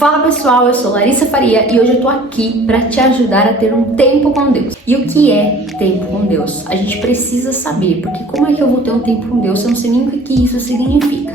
Fala pessoal, eu sou Larissa Faria e hoje eu tô aqui para te ajudar a ter um tempo com Deus. E o que é tempo com Deus? A gente precisa saber, porque como é que eu vou ter um tempo com Deus se eu não sei nem o que isso significa?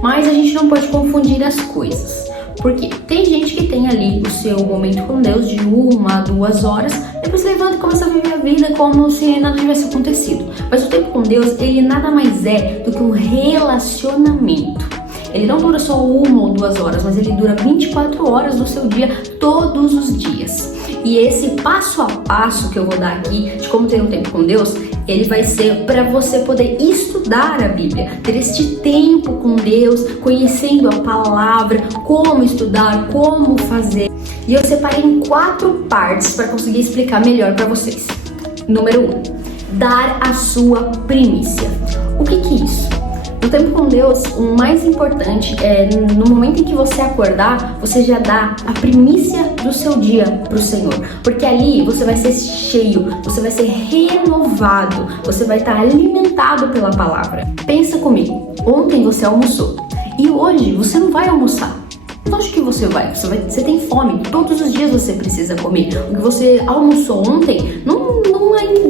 Mas a gente não pode confundir as coisas, porque tem gente que tem ali o seu momento com Deus de 1 a 2 horas, depois levanta e começa a viver a vida como se nada tivesse acontecido. Mas o tempo com Deus, ele nada mais é do que um relacionamento. Ele não dura só 1 ou 2 horas, mas ele dura 24 horas do seu dia, todos os dias. E esse passo a passo que eu vou dar aqui de como ter um tempo com Deus, ele vai ser para você poder estudar a Bíblia, ter este tempo com Deus, conhecendo a palavra, como estudar, como fazer. E eu separei em 4 partes para conseguir explicar melhor para vocês. Número 1, dar a sua primícia. O que é isso? No tempo com Deus, o mais importante é no momento em que você acordar, você já dá a primícia do seu dia para o Senhor. Porque ali você vai ser cheio, você vai ser renovado, você vai estar alimentado pela palavra. Pensa comigo, ontem você almoçou e hoje você não vai almoçar. Lógico que você vai, você tem fome, todos os dias você precisa comer. O que você almoçou ontem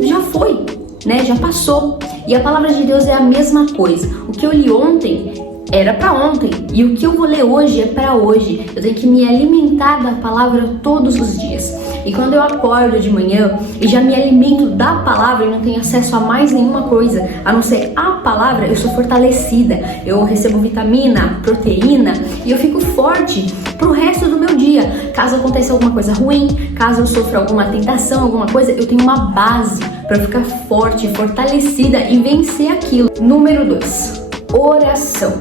já foi, né? Já passou. E a palavra de Deus é a mesma coisa. O que eu li ontem era para ontem e o que eu vou ler hoje é para hoje. Eu tenho que me alimentar da palavra todos os dias. E quando eu acordo de manhã e já me alimento da palavra e não tenho acesso a mais nenhuma coisa, a não ser a palavra, eu sou fortalecida. Eu recebo vitamina, proteína e eu fico forte pro resto do meu dia. Caso aconteça alguma coisa ruim, caso eu sofra alguma tentação, alguma coisa, eu tenho uma base para ficar forte, fortalecida e vencer aquilo. Número 2, oração.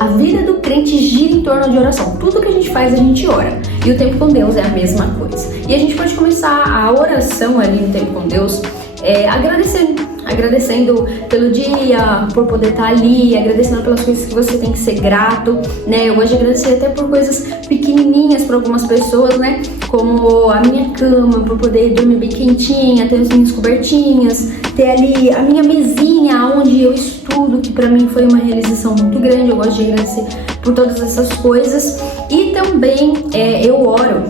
A vida do crente gira em torno de oração. Tudo que a gente faz, a gente ora. E o tempo com Deus é a mesma coisa. E a gente pode começar a oração ali no tempo com Deus agradecendo pelo dia, por poder estar ali, agradecendo pelas coisas que você tem que ser grato, né? Eu gosto de agradecer até por coisas pequenininhas para algumas pessoas, né? Como a minha cama, por poder dormir bem quentinha, ter as minhas cobertinhas, ter ali a minha mesinha onde eu estudo, que para mim foi uma realização muito grande. Eu gosto de agradecer por todas essas coisas. E também eu oro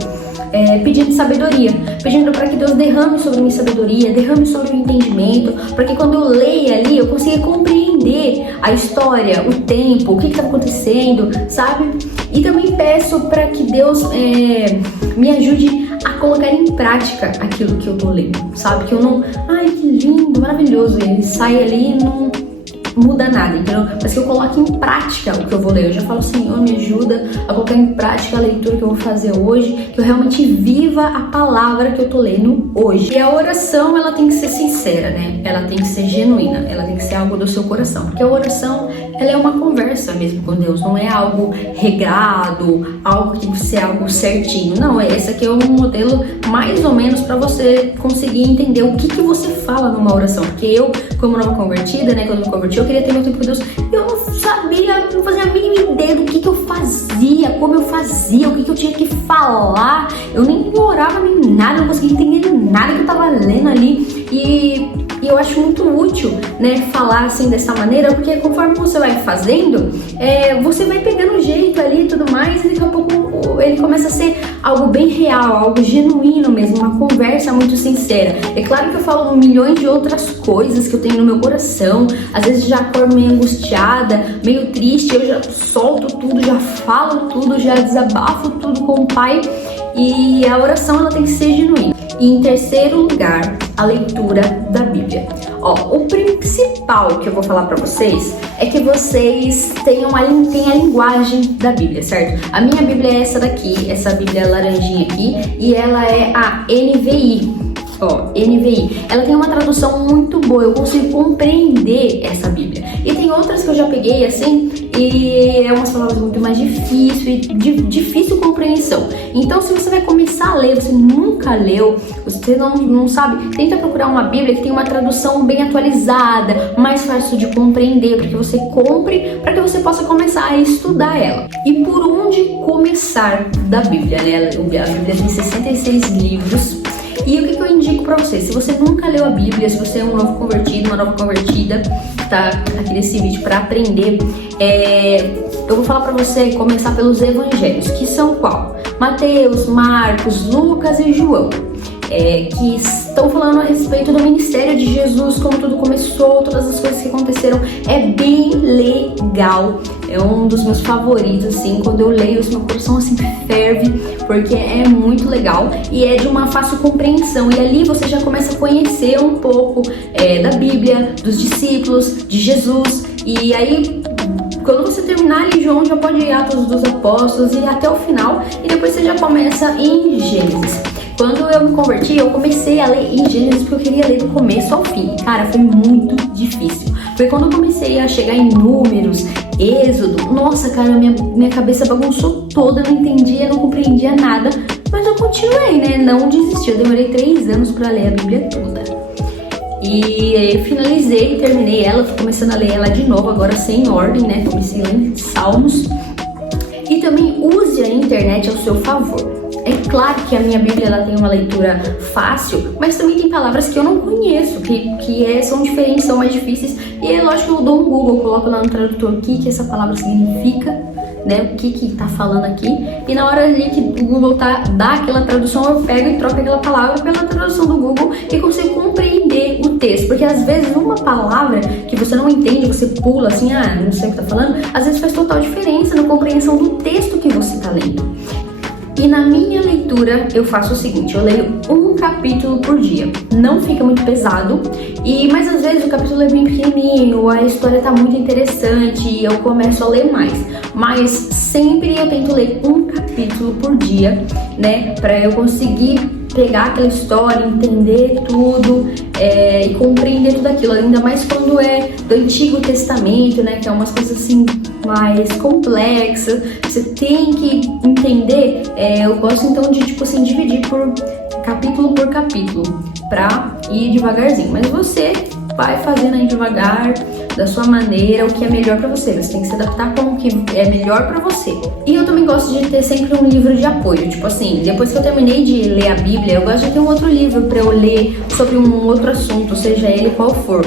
pedindo sabedoria, pedindo para que Deus derrame sobre mim sabedoria, derrame sobre o entendimento, para que quando eu leia ali eu consiga compreender a história, o tempo, o que está acontecendo, sabe? E também peço para que Deus me ajude a colocar em prática aquilo que eu tô lendo, sabe? Que eu não, ai que lindo, maravilhoso, ele sai ali e não muda nada, entendeu? Mas que eu coloque em prática o que eu vou ler. Eu já falo, Senhor, me ajuda a colocar em prática a leitura que eu vou fazer hoje, que eu realmente viva a palavra que eu tô lendo hoje. E a oração, ela tem que ser sincera, né? Ela tem que ser genuína, ela tem que ser algo do seu coração, porque a oração, ela é uma conversa mesmo com Deus, não é algo regado, algo que tem que ser algo certinho. Não, esse aqui é um modelo mais ou menos para você conseguir entender o que você fala numa oração, porque eu, como nova convertida, né, quando eu me converti, eu queria ter meu tempo com Deus, eu não sabia, não fazia a mínima ideia do que eu fazia, como eu fazia, o que eu tinha que falar, eu nem orava nem nada, não conseguia entender nada que eu tava lendo ali, e eu acho muito útil, né, falar assim dessa maneira, porque conforme você vai fazendo, você vai pegando jeito ali e tudo mais, e daqui a pouco ele começa a ser algo bem real, algo genuíno mesmo, uma conversa muito sincera. É claro que eu falo milhões de outras coisas que eu tenho no meu coração, às vezes já acordo meio angustiada, meio triste, eu já solto tudo, já falo tudo, já desabafo tudo com o Pai, e a oração ela tem que ser genuína. E em terceiro lugar, a leitura da Bíblia. O principal que eu vou falar pra vocês é que vocês tenham a linguagem da Bíblia, certo? A minha Bíblia é essa daqui, essa Bíblia laranjinha aqui, e ela é a NVI. NVI. Ela tem uma tradução muito boa, eu consigo compreender essa Bíblia. E tem outras que eu já peguei assim, e é umas palavras muito mais difíceis, difícil compreensão. Então, se você vai começar a ler, você nunca leu, você não sabe, tenta procurar uma Bíblia que tem uma tradução bem atualizada, mais fácil de compreender, para que você compre, para que você possa começar a estudar ela. E por onde começar da Bíblia, né? A Bíblia tem 66 livros. E o que eu indico pra você? Se você nunca leu a Bíblia, se você é um novo convertido, uma nova convertida, tá aqui nesse vídeo pra aprender, eu vou falar pra você começar pelos evangelhos, que são qual? Mateus, Marcos, Lucas e João. Que estão falando a respeito do ministério de Jesus, como tudo começou, todas as coisas que aconteceram. É bem legal, é um dos meus favoritos, assim, quando eu leio, meu coração assim ferve, porque é muito legal e é de uma fácil compreensão, e ali você já começa a conhecer um pouco da Bíblia, dos discípulos, de Jesus, e aí quando você terminar ali João, já pode ir Atos dos Apóstolos e até o final, e depois você já começa em Gênesis. Quando eu me converti, eu comecei a ler em Gênesis porque eu queria ler do começo ao fim. Cara, foi muito difícil. Foi quando eu comecei a chegar em Números, Êxodo, nossa, cara, minha cabeça bagunçou toda, eu não entendia, não compreendia nada. Mas eu continuei, né? Não desisti. Eu demorei 3 anos pra ler a Bíblia toda. E eu finalizei, terminei ela, fui começando a ler ela de novo, agora sem ordem, né? Comecei lendo Salmos. E também use a internet ao seu favor. É claro que a minha Bíblia ela tem uma leitura fácil, mas também tem palavras que eu não conheço, que são diferentes, são mais difíceis. E é lógico que eu dou um Google, coloco lá no tradutor o que essa palavra significa, né? O que tá falando aqui. E na hora ali que o Google dá aquela tradução, eu pego e troco aquela palavra pela tradução do Google e consigo compreender o texto. Porque às vezes uma palavra que você não entende, você pula assim, não sei o que tá falando, às vezes faz total diferença na compreensão do texto que você tá lendo. E na minha leitura eu faço o seguinte, eu leio um capítulo por dia. Não fica muito pesado, mas às vezes o capítulo é bem pequenininho, a história tá muito interessante e eu começo a ler mais. Mas sempre eu tento ler um capítulo por dia, né? Pra eu conseguir pegar aquela história, entender tudo e compreender tudo aquilo. Ainda mais quando é do Antigo Testamento, né? Que é umas coisas assim mais complexas. Você tem que entender. Eu gosto então de tipo assim dividir por capítulo, pra ir devagarzinho. Mas você vai fazendo aí devagar, da sua maneira, o que é melhor pra você. Você tem que se adaptar com o que é melhor pra você. E eu também gosto de ter sempre um livro de apoio. Tipo assim, depois que eu terminei de ler a Bíblia, eu gosto de ter um outro livro pra eu ler sobre um outro assunto, seja ele qual for.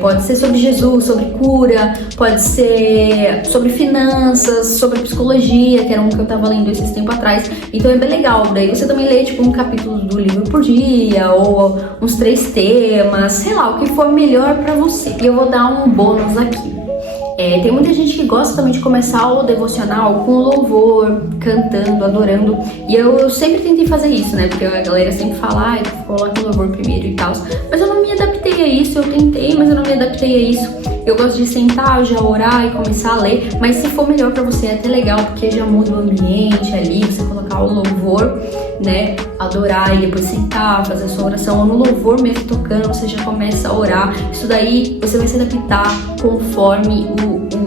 Pode ser sobre Jesus, sobre cura, pode ser sobre finanças, sobre psicologia, que era um que eu tava lendo esses tempos atrás. Então é bem legal. Daí você também lê tipo um capítulo do livro por dia, ou uns 3 temas, sei lá, o que for melhor pra você. E eu vou dar um bônus aqui. Tem muita gente que gosta também de começar o devocional com louvor, cantando, adorando. E eu sempre tentei fazer isso, né? Porque a galera sempre fala, coloca o louvor primeiro e tal. Mas eu não me adaptei a isso, eu tentei, mas eu não me adaptei a isso. Eu gosto de sentar, já orar e começar a ler. Mas se for melhor pra você, é até legal, porque já muda o ambiente ali, você colocar o louvor, né? Adorar e depois sentar, fazer a sua oração. Ou no louvor mesmo tocando, você já começa a orar. Isso daí você vai se adaptar conforme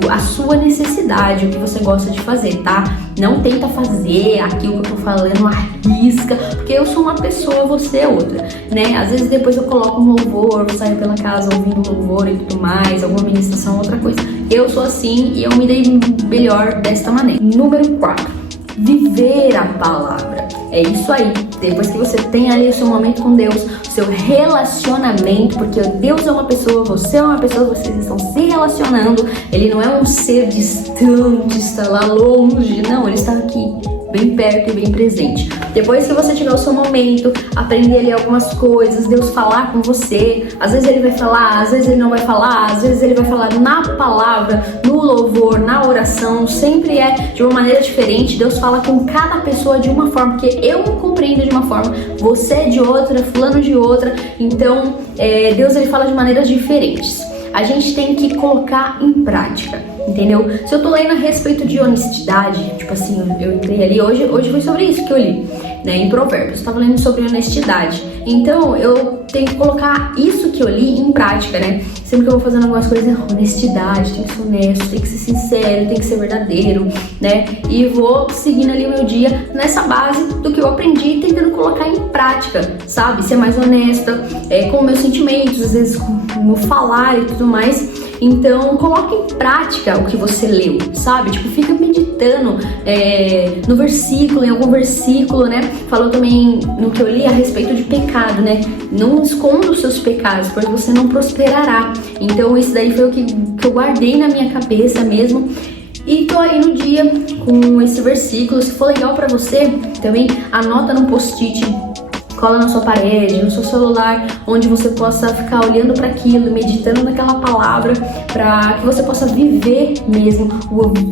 a sua necessidade, o que você gosta de fazer, tá? Não tenta fazer aquilo que eu tô falando, arrisca, porque eu sou uma pessoa, você é outra, né? Às vezes depois eu coloco um louvor, eu saio pela casa ouvindo louvor e tudo mais, alguma ministração, outra coisa. Eu sou assim e eu me dei melhor desta maneira. Número 4. Viver a palavra. É isso aí. Depois que você tem ali o seu momento com Deus, o seu relacionamento, porque Deus é uma pessoa, você é uma pessoa, vocês estão se relacionando. Ele não é um ser distante, está lá longe. Não, ele está aqui, bem perto e bem presente. Depois que você tiver o seu momento, aprender ali algumas coisas, Deus falar com você, às vezes ele vai falar, às vezes ele não vai falar, às vezes ele vai falar na palavra, no louvor, na oração, sempre é de uma maneira diferente. Deus fala com cada pessoa de uma forma, porque eu compreendo de uma forma, você é de outra, fulano de outra. Então Deus ele fala de maneiras diferentes. A gente tem que colocar em prática, entendeu? Se eu tô lendo a respeito de honestidade, tipo assim, eu entrei ali, hoje foi sobre isso que eu li, né, em Provérbios, eu tava lendo sobre honestidade. Então, eu tenho que colocar isso que eu li em prática, né? Sempre que eu vou fazendo algumas coisas, honestidade, tem que ser honesto, tem que ser sincero, tem que ser verdadeiro, né? E vou seguindo ali o meu dia nessa base do que eu aprendi, tentando colocar em prática, sabe? Ser mais honesta, com meus sentimentos, às vezes com o meu falar e tudo mais. Então, coloque em prática o que você leu, sabe? Tipo, fica meditando meditando no versículo, em algum versículo, né? Falou também no que eu li a respeito de pecado, né? Não esconda os seus pecados, porque você não prosperará. Então isso daí foi o que eu guardei na minha cabeça mesmo. E tô aí no dia com esse versículo. Se for legal pra você, também anota no post-it, cola na sua parede, no seu celular, onde você possa ficar olhando para aquilo, meditando naquela palavra, para que você possa viver mesmo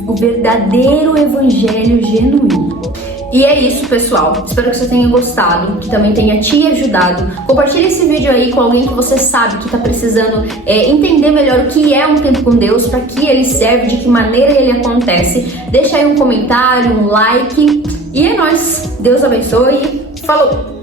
o verdadeiro evangelho genuíno. E é isso, pessoal. Espero que você tenha gostado, que também tenha te ajudado. Compartilhe esse vídeo aí com alguém que você sabe que está precisando entender melhor o que é um tempo com Deus, para que ele serve, de que maneira ele acontece. Deixa aí um comentário, um like. E é nóis. Deus abençoe. Falou!